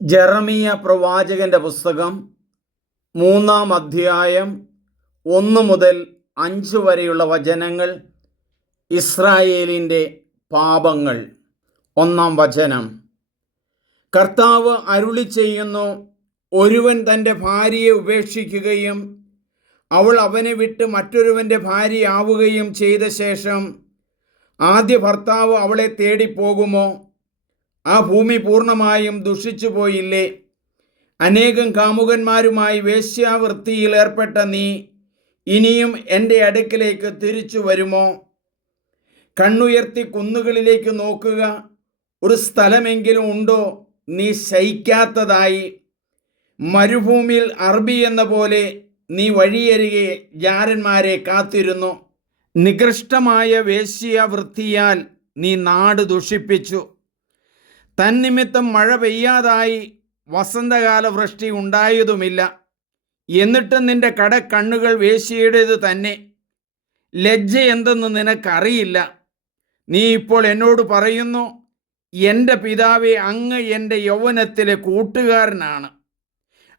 ജെറമിയ പ്രവാചകന്റെ പുസ്തകം 3-ാം അധ്യായം 1 മുതൽ 5 വരെയുള്ള വചനങ്ങൾ. ഇസ്രായേലിൻ്റെ പാപങ്ങൾ. 1-ാം വചനം. കർത്താവ് അരുളി ചെയ്യുന്നു, ഒരുവൻ തൻ്റെ ഭാര്യയെ ഉപേക്ഷിക്കുകയും അവൾ അവനെ വിട്ട് മറ്റൊരുവൻ്റെ ഭാര്യയാവുകയും ചെയ്ത ശേഷം ആദ്യ ഭർത്താവ് അവളെ തേടിപ്പോകുമോ? ആ ഭൂമി പൂർണ്ണമായും ദുഷിച്ചു പോയില്ലേ? അനേകം കാമുകന്മാരുമായി വേശ്യാവൃത്തിയിൽ ഏർപ്പെട്ട നീ ഇനിയും എൻ്റെ അടുക്കിലേക്ക് തിരിച്ചു വരുമോ? കണ്ണുയർത്തി കുന്നുകളിലേക്ക് നോക്കുക. ഒരു സ്ഥലമെങ്കിലും ഉണ്ടോ നീ ശയിക്കാത്തതായി? മരുഭൂമിയിൽ അർബി എന്ന പോലെ നീ വഴിയരികെ ജാരന്മാരെ കാത്തിരുന്നു. നികൃഷ്ടമായ വേശ്യാവൃത്തിയാൽ നീ നാട് ദുഷിപ്പിച്ചു. തന്നിമിത്തം മഴ പെയ്യാതായി വസന്തകാല വൃഷ്ടി ഉണ്ടായതുമില്ല. എന്നിട്ടും നിന്റെ കണ്ണുകൾ വേശ്യയുടേത് തന്നെ. ലജ്ജ എന്തെന്ന് നിനക്കറിയില്ല. നീ ഇപ്പോൾ എന്നോട് പറയുന്നു, എൻ്റെ പിതാവേ, അങ്ങ് എൻ്റെ യൗവനത്തിലെ കൂട്ടുകാരനാണ്.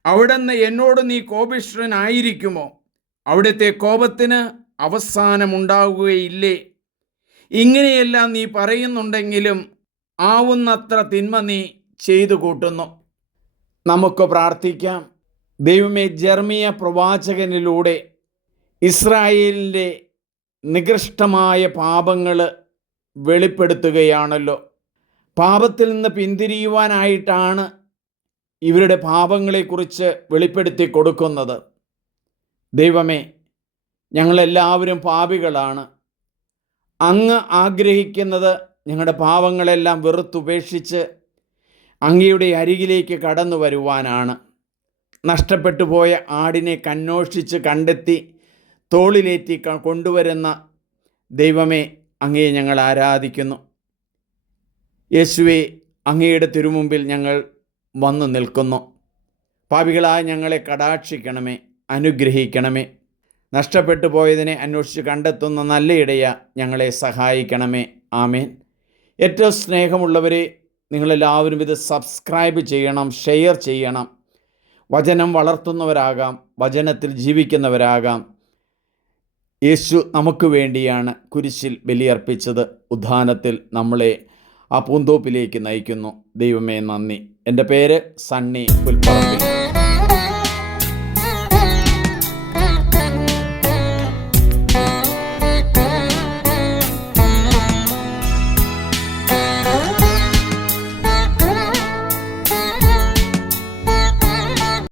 അവിടുന്ന് എന്നോട് നീ കോപിഷ്ഠനായിരിക്കുമോ? അവിടുത്തെ കോപത്തിന് അവസാനമുണ്ടാകുകയില്ലേ? ഇങ്ങനെയെല്ലാം നീ പറയുന്നുണ്ടെങ്കിലും ആവുന്നത്ര തിന്മ നീ ചെയ്തു കൂട്ടുന്നു. നമുക്ക് പ്രാർത്ഥിക്കാം. ദൈവമേ, ജെറമിയ പ്രവാചകനിലൂടെ ഇസ്രായേലിൻ്റെ നികൃഷ്ടമായ പാപങ്ങൾ വെളിപ്പെടുത്തുകയാണല്ലോ. പാപത്തിൽ നിന്ന് പിന്തിരിയുവാനായിട്ടാണ് ഇവരുടെ പാപങ്ങളെക്കുറിച്ച് വെളിപ്പെടുത്തി കൊടുക്കുന്നത്. ദൈവമേ, ഞങ്ങളെല്ലാവരും പാപികളാണ്. അങ്ങ് ആഗ്രഹിക്കുന്നത് ഞങ്ങളുടെ പാവങ്ങളെല്ലാം വെറുത്തുപേക്ഷിച്ച് അങ്ങയുടെ അരികിലേക്ക് കടന്നു വരുവാനാണ്. നഷ്ടപ്പെട്ടു പോയ ആടിനെ കന്നോഷിച്ച് കണ്ടെത്തി തോളിലേറ്റി കൊണ്ടുവരുന്ന ദൈവമേ, അങ്ങയെ ഞങ്ങൾ ആരാധിക്കുന്നു. യേശുവേ, അങ്ങയുടെ തിരുമുമ്പിൽ ഞങ്ങൾ വന്നു നിൽക്കുന്നു. പാപികളായ ഞങ്ങളെ കടാക്ഷിക്കണമേ, അനുഗ്രഹിക്കണമേ. നഷ്ടപ്പെട്ടു പോയതിനെ അന്വേഷിച്ച് കണ്ടെത്തുന്ന നല്ല ഇടയ ഞങ്ങളെ സഹായിക്കണമേ. ആമേൻ. ഏറ്റവും സ്നേഹമുള്ളവരെ, നിങ്ങളെല്ലാവരും ഇത് സബ്സ്ക്രൈബ് ചെയ്യണം, ഷെയർ ചെയ്യണം. വചനം വളർത്തുന്നവരാകാം, വചനത്തിൽ ജീവിക്കുന്നവരാകാം. യേശു നമുക്ക് വേണ്ടിയാണ് കുരിശിൽ ബലിയർപ്പിച്ചത്. ഉദ്ധാനത്തിൽ നമ്മളെ ആ പൂന്തോപ്പിലേക്ക് നയിക്കുന്നു. ദൈവമേ, നന്ദി. എൻ്റെ പേര് സണ്ണി പുൽപ്പറമ്പിൽ.